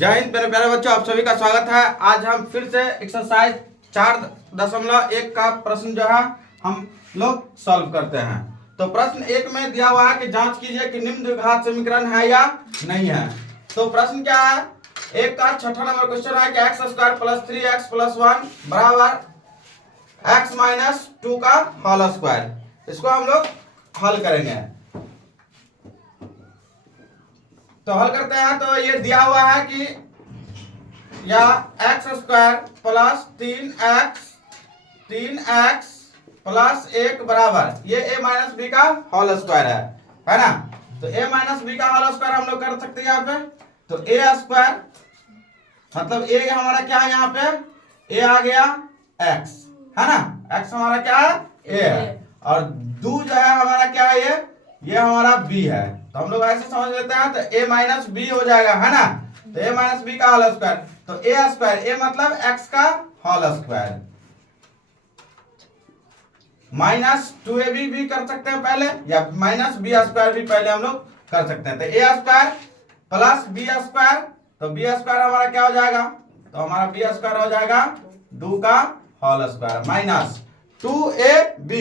जय हिंद मेरे प्यारे बच्चों, आप सभी का स्वागत है। आज हम फिर से एक्सरसाइज 4.1 का प्रश्न जो है हम लोग सॉल्व करते हैं। तो प्रश्न 1 में दिया हुआ है कि जांच कीजिए कि निम्न द्विघात समीकरण है या नहीं है। तो प्रश्न क्या है, एक का छठा नंबर क्वेश्चन है कि x square plus 3x plus 1 बराबर x माइनस 2 का होल स्क्वायर। इसको हम लोग हल करेंगे। तो हल करते हैं। तो ये दिया हुआ है कि या x square plus 3x plus 1 बराबर ये a माइनस बी का होल स्क्वायर है ना। तो a माइनस बी का होल स्क्वायर हम लोग कर सकते हैं यहाँ पे। तो a स्क्वायर मतलब a हमारा क्या है, यहाँ पे a आ गया x है ना। x हमारा क्या है, a है, और 2 जो है हमारा क्या है, ये हमारा b है। तो हम लोग ऐसे समझ लेते हैं। तो a माइनस बी हो जाएगा है ना। तो a माइनस बी का होल स्क्वायर, तो a स्क्वायर, a मतलब x का होल स्क्वायर माइनस 2ab भी कर सकते हैं पहले, या माइनस बी स्क्वायर भी पहले हम लोग कर सकते हैं। तो a square plus b square, तो बी स्क्वायर हमारा क्या हो जाएगा, तो हमारा बी स्क्वायर हो जाएगा 2 का होल स्क्वायर माइनस 2ab।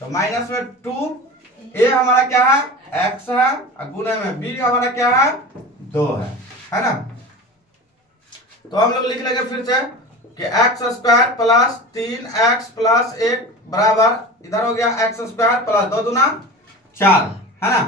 तो माइनस में 2a हमारा क्या है, x है, और गुणे में b हमारा क्या है, 2 है ना। तो हम लोग लिख लेंगे फिर से कि x square plus 3x plus 1 बराबर इधर हो गया x स्क्वायर प्लस 2 दूना 4 है ना,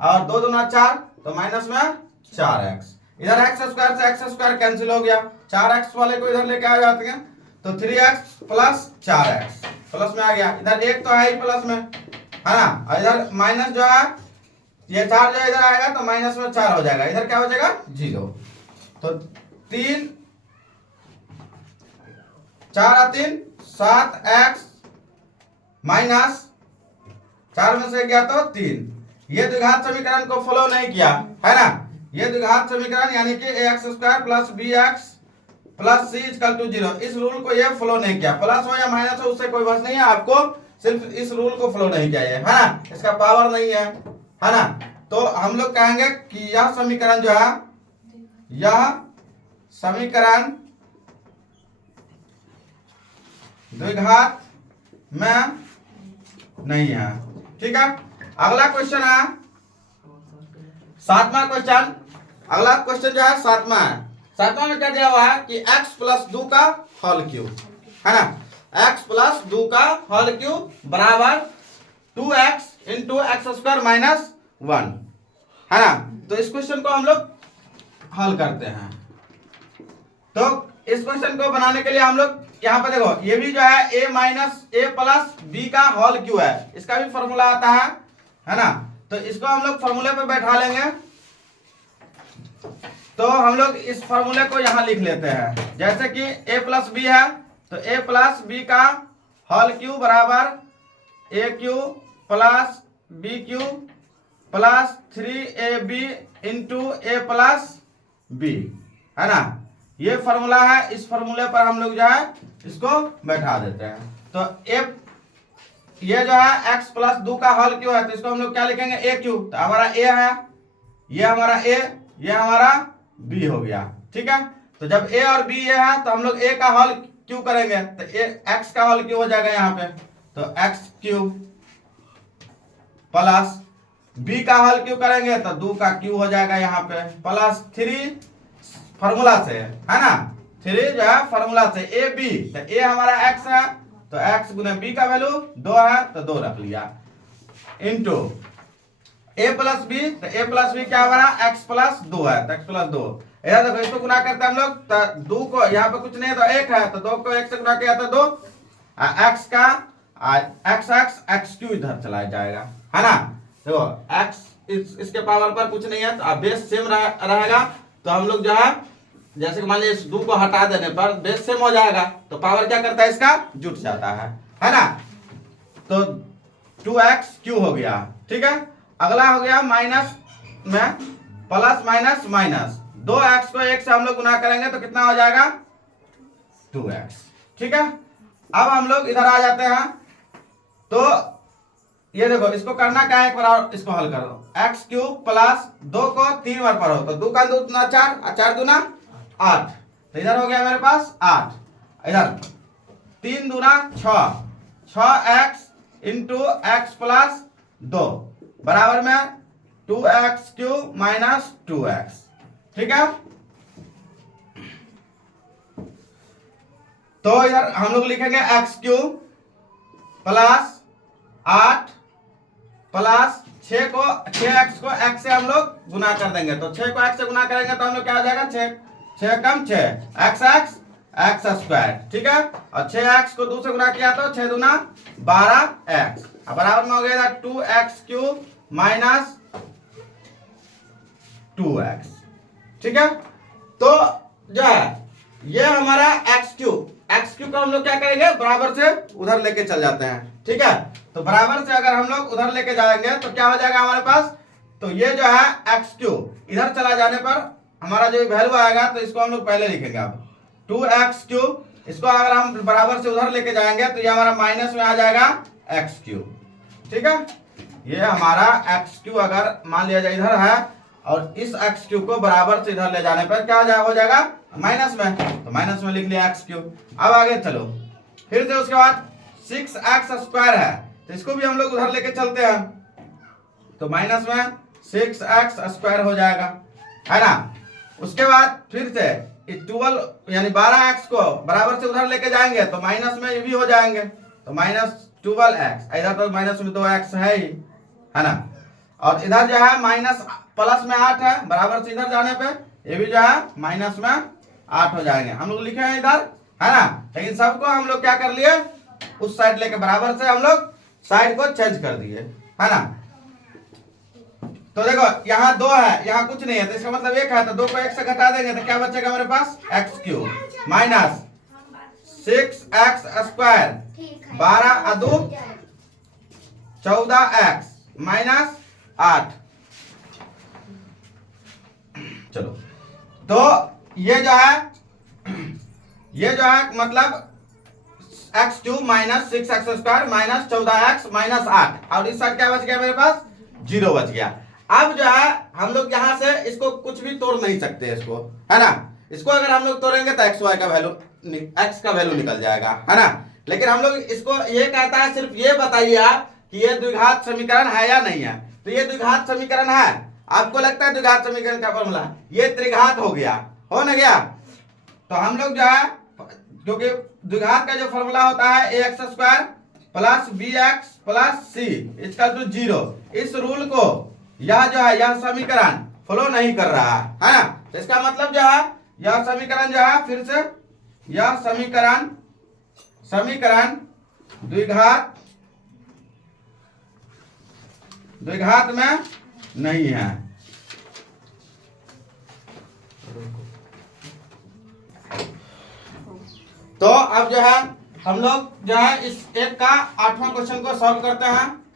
और 2 दूना 4 तो माइनस में 4x। इधर x स्क्वायर से x स्क्वायर कैंसिल हो गया, 4x वाले को इधर लेके आ जाते हैं। तो 3x प्लस 4x प्लस में आ गया, इधर 1 तो है ही प्लस में है ना, और इधर माइनस जो है ये 4 जो इधर आएगा तो माइनस में 4 हो जाएगा, इधर क्या हो जाएगा 0। तो 3 4 3 7x माइनस 4 में से गया तो 3। ये द्विघात समीकरण को फॉलो नहीं किया है ना। ये द्विघात समीकरण यानी कि ax square plus bx plus c equal to 0, इस रूल को ये फॉलो नहीं किया। प्लस हो या माइनस हो उससे कोई बस नहीं है, आपको सिर्फ इस रूल को फॉलो नहीं किया है ना, इसका पावर नहीं है ना। तो हम लोग कहेंगे कि यह समीकरण जो है, यह समीकरण द्विघात में नहीं है। ठीक है, अगला क्वेश्चन है 7वां क्वेश्चन। अगला क्वेश्चन जो है 7वां है। 7वां में क्या दिया हुआ है कि x प्लस 2 का होल क्यूब है ना, x प्लस 2 का होल क्यूब बराबर 2x into x square minus 1 है ना। तो इस क्वेश्चन को हम लोग हल करते हैं। तो इस क्वेश्चन को बनाने के लिए हम लोग यहाँ पे देखो, ये भी जो है a minus a plus b का होल क्यू है, इसका भी फॉर्मूला आता है ना। तो इसको हम लोग फॉर्मूले पे बैठा लेंगे। तो हम लोग इस फॉर्मूले को यहाँ लिख लेते हैं, जैसे कि a प्लस बी है, तो a प्लस बी का होल क्यू बराबर a Q plus b Q plus 3ab into a plus b है ना। ये फॉर्मूला है, इस फॉर्मूले पर हम लोग जो है इसको बैठा देते हैं। तो ये जो है x प्लस 2 का होल क्यू है, तो इसको हम लोग क्या लिखेंगे, a क्यू। तो हमारा a है, ये हमारा a, ये हमारा b हो गया। ठीक है, तो जब a और b ये है तो हम लोग a का होल क्यू करेंगे, तो x का होल क्यू हो जाएगा यहाँ पे। तो x क्यू प्लस b का होल क्यू करेंगे तो 2 का क्यू हो जाएगा यहाँ पे, प्लस 3 फॉर्मूला से है ना, 3 जो है फॉर्मूला से ए बी। तो ए हमारा x है, तो x गुने b का वैल्यू 2 है तो 2 रख लिया, इंटू a प्लस बी। तो a प्लस बी क्या हमारा x प्लस 2 है, तो x प्लस 2। इधर देखो इसको गुना करते हैं हम लोग, तो 2 को यहाँ पे कुछ नहीं है तो 1 है, तो 2 को 1 से गुना किया तो 2, x का x क्यू इधर चला जाएगा है ना। देखो x इसके पावर पर कुछ नहीं है, तो बेस सेम रहेगा। तो हम लोग जो है जैसे कि मान लीजिए इस 2 को हटा देने पर बेस सेम हो जाएगा, तो पावर क्या करता है, इसका जुट जाता है ना। तो 2x क्यू हो गया। ठीक है, अगला हो गया माइनस में प्लस माइनस माइनस, 2x को 1 से हम लोग गुना करेंगे तो कितना हो जाएगा 2x। ठीक है, अब हम लोग इधर आ जाते हैं। तो ये देखो इसको करना क्या है, एक बार और इसको हल करो। एक्स क्यूब प्लस 2 को 3 बार पढ़ो, तो 2 का 2 दूना 4 और 4 दूना 8, तो इधर हो गया मेरे पास 8, इधर 3 दूना 6, 6x इंटू एक्स प्लस 2 बराबर में 2x³ माइनस 2x, ठीक है। तो इधर हम लोग लिखेंगे x³ प्लस 8 प्लस 6x को x से हम लोग गुना कर देंगे, तो 6 को x से गुना करेंगे तो हम लोग क्या हो जाएगा 6 कम 6 x², ठीक है। और 6x को 2 से गुना किया तो 6 दूना 12x, बराबर में हो गया 2x³ माइनस 2x, ठीक है। तो जो है ये हमारा x³ को हम लोग क्या करेंगे बराबर से उधर लेके चल जाते हैं, ठीक है। तो बराबर से अगर हम लोग उधर लेके जाएंगे तो क्या हो जाएगा हमारे पास, तो ये जो है x³ इधर चला जाने पर हमारा जो वैल्यू आएगा तो इसको हम लोग पहले लिखेंगे। अब 2x³, इसको अगर हम बराबर से उधर लेके जाएंगे तो ये हमारा माइनस में आ जाएगा x³, ठीक है। ये हमारा x³ अगर मान लिया जाए इधर है और इस x³ को बराबर से इधर ले जाने पर क्या हो जाएगा माइनस में, तो माइनस में लिख लिया x³। अब आगे चलो फिर से उसके बाद 6x² है तो इसको भी हम लोग उधर लेके चलते हैं, तो माइनस में 6x² हो जाएगा, है ना। उसके बाद फिर से 12 यानी 12x को बराबर से उधर लेके जाएंगे तो माइनस में ये भी हो जाएंगे, तो माइनस 12x, इधर तो माइनस में 2x है ही, है ना। और इधर जो है माइनस प्लस में 8 है, बराबर से इधर जाने पे ये भी जो है माइनस में 8 हो जाएंगे, हम लोग लिखे हैं इधर, है ना। लेकिन सबको हम लोग क्या कर लिए उस साइड लेके बराबर से हम लोग साइड को चेंज कर दिए, है ना। तो देखो यहाँ 2 है, यहाँ कुछ नहीं है, तो इसका मतलब 1 है, तो 2 को 1 से घटा देंगे तो क्या बचेगा मेरे पास x³ माइनस 6x² 12 और 2 14x माइनस 8। चलो तो ये जो है मतलब x³ minus 6x² minus 14x minus 8, और इस साइड क्या बच गया मेरे पास 0 बच गया। अब जो है हम लोग यहाँ से इसको कुछ भी तोड़ नहीं सकते इसको, है ना। इसको अगर हम लोग तोड़ेंगे तो x का वैल्यू निकल जाएगा, है ना। लेकिन हम लोग इसको ये कहता है सिर्फ ये बताइए आप कि ये द्विघात समीकरण है या नहीं है, तो ये द्विघात समीकरण है। आपको लगता है द्विघात समीकरण का फॉर्मूला ये त्रिघात हो गया, हो ना गया। तो हम लोग जो है क्योंकि द्विघात का जो फॉर्मूला होता है ax² plus bx plus c equal to 0, इस रूल को यह जो है यह समीकरण फॉलो नहीं कर रहा है ना। तो इसका मतलब जो है यह समीकरण जो है फिर से यह समीकरण द्विघात में नहीं है। तो अब जो है हम लोग जो है इस एक का 8वां क्वेश्चन को सॉल्व करते हैं।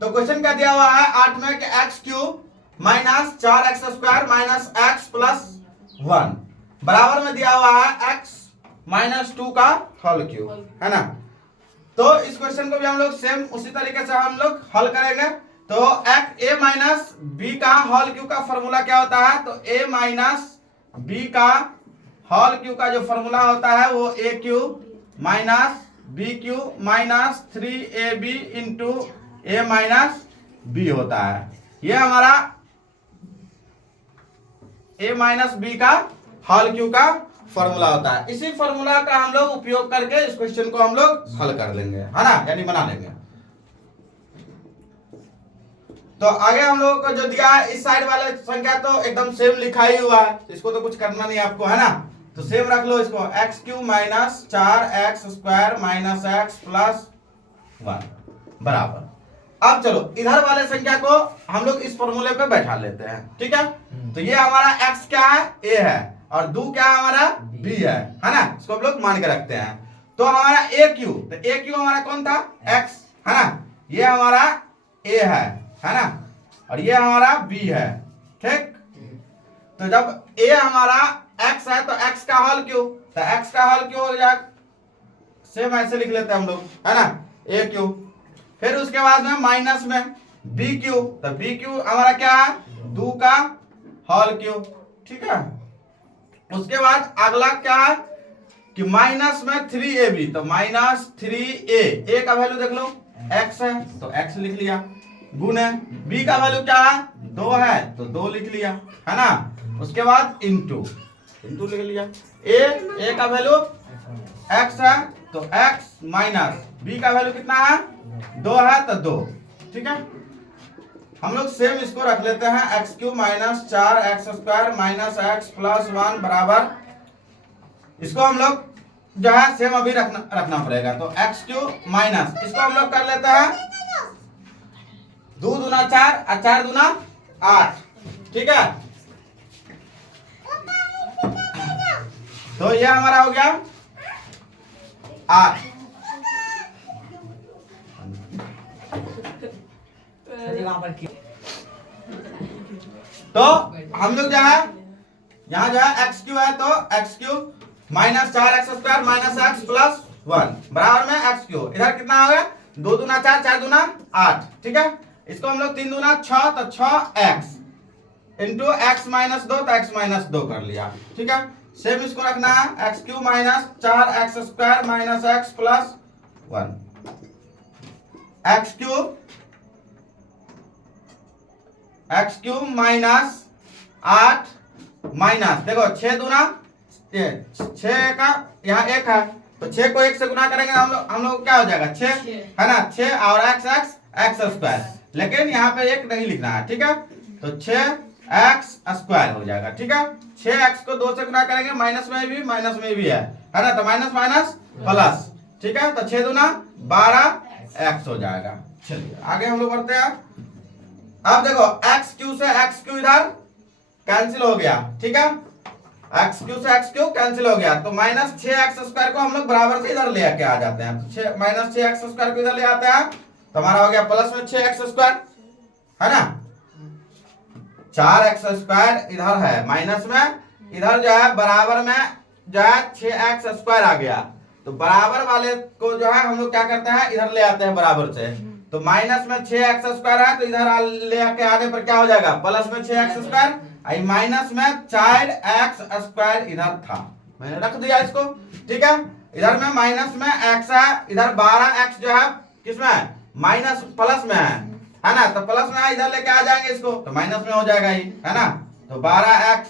तो क्वेश्चन क्या दिया हुआ है 8 में कि x³ minus 4x² minus x plus 1 बराबर में दिया हुआ है x माइनस 2 का होल क्यूब, है ना। तो इस क्वेश्चन को भी हम लोग सेम उसी तरीके से हम लोग हल करेंगे। तो a माइनस b का होल क्यूब का फॉर्मूला क्या होता है, तो a माइनस b का होल क्यूब का जो फॉर्मूला होता है वो a³ minus b³ minus 3ab into a minus b होता है। ये हमारा a माइनस b का होल क्यूब का फॉर्मूला होता है। इसी फॉर्मूला का हम लोग उपयोग करके इस क्वेश्चन को हम लोग हल कर लेंगे, है ना, यानी बना लेंगे। तो आगे हम लोगों को जो दिया है इस साइड वाले संख्या तो एकदम सेम लिखा ही हुआ है, इसको तो कुछ करना नहीं आपको, है ना। तो सेम रख लो इसको x³ minus 4x² minus x plus 1 बराबर। अब चलो इधर वाले संख्या को हम लोग इस फॉर्मूले पे बैठा लेते हैं, ठीक है। तो ये हमारा x क्या है a है और 2 क्या है हमारा b है ना। इसको हम लोग मान के रखते हैं। तो हमारा a³ तो a³ हमारा कौन था x, है ना। ये हमारा a है ना, और ये हमारा b है, ठीक। तो जब a हमारा x है तो x का होल क्यूब, तो x का होल क्यूब हो जाएगा सेम ऐसे लिख लेते हैं हम लोग, है ना, a³। फिर उसके बाद में माइनस में b³ तो b³ हमारा क्या है 2 का होल क्यूब, ठीक है। उसके बाद अगला क्या है कि माइनस में 3ab, तो -3a, a का वैल्यू देख लो x है तो x लिख लिया, गुने b का वैल्यू क्या है 2 है तो 2 लिख लिया, है ना। उसके बाद इंटू लिख लिया, a का वैल्यू x है तो x माइनस b का वैल्यू कितना है 2 है तो 2, ठीक है। हम लोग सेम इसको रख लेते हैं, x³ minus 4x² minus x plus 1 बराबर, इसको हम लोग जो है सेम अभी रखना पड़ेगा। तो x³ माइनस इसको हम लोग कर लेते हैं 2 दूना 4 और 4 दूना 8, ठीक है। तो ये हमारा हो गया 8। तो हम लोग जो है यहाँ जो है x³ है तो x³ minus 4x² minus x plus 1 बराबर में x³, इधर कितना हो गया 2 दूना 4 4 दूना 8, ठीक है। इसको हम लोग 3 दूना 6 तो 6x इंटू x माइनस 2 तो x माइनस 2 कर लिया, ठीक है। सेम इसको रखना है x³ minus 4x² minus x plus 1, x³ minus 8 minus देखो 6 दूना 6 का यहाँ 1 है तो 6 को 1 से गुना करेंगे हम लोग क्या हो जाएगा 6, है ना। 6 और x² लेकिन यहाँ पे 1 नहीं लिखना है, ठीक है। तो 6x² हो जाएगा, ठीक है। 6x को 2 से गुना करेंगे माइनस में भी है ना। तो माइनस माइनस प्लस, ठीक है। तो 6 दूना 12x हो जाएगा। चलिए आगे हम लोग बढ़ते हैं। अब देखो x³ से x³ इधर कैंसिल हो गया, ठीक है। x³ से x³ कैंसिल हो गया तो माइनस 6x² को हम लोग बराबर से इधर ले आके आ जाते हैं, तो माइनस 6x² को इधर ले आते हैं तो हमारा हो गया प्लस में 6x², है ना। 4x² इधर है माइनस में, इधर जो है बराबर में जो है 6x² आ गया, तो बराबर वाले को जो है हम लोग क्या करते हैं इधर ले आते हैं बराबर से। तो माइनस में 6x² है तो इधर ले आके आने पर क्या हो जाएगा प्लस में 6x², माइनस में 4x² इधर था, मैंने रख दिया इसको, ठीक है। इधर में माइनस में x है, इधर 12x जो है किसमें माइनस प्लस में है ना। तो प्लस में इधर लेके आ जाएंगे इसको तो माइनस में हो जाएगा ही, है ना। तो 12x,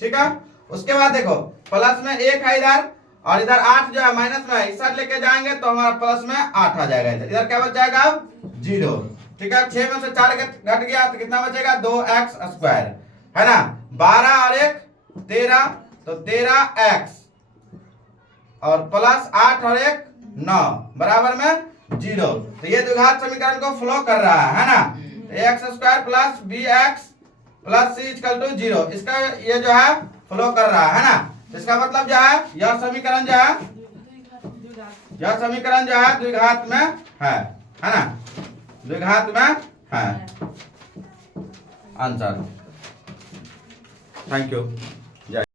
ठीक है। उसके बाद देखो प्लस में 1 है इधर और इधर 8 जो है माइनस में है, इस साइड लेके जाएंगे तो हमारा प्लस में 8 आ जाएगा, इधर क्या बच जाएगा अब 0, ठीक है। 6 में से 4 घट गया तो कितना बचेगा 2x², है ना। 12 और 1 13 तो 13x और प्लस 8 और 1 9 बराबर में 0। तो ये द्विघात समीकरण को फ्लो कर रहा है ना। x² plus bx plus c equal to 0, इसका ये जो है फ्लो कर रहा है ना। इसका मतलब जो है यह समीकरण जो है द्विघात में है ना, द्विघात में है। आंसर। Thank you.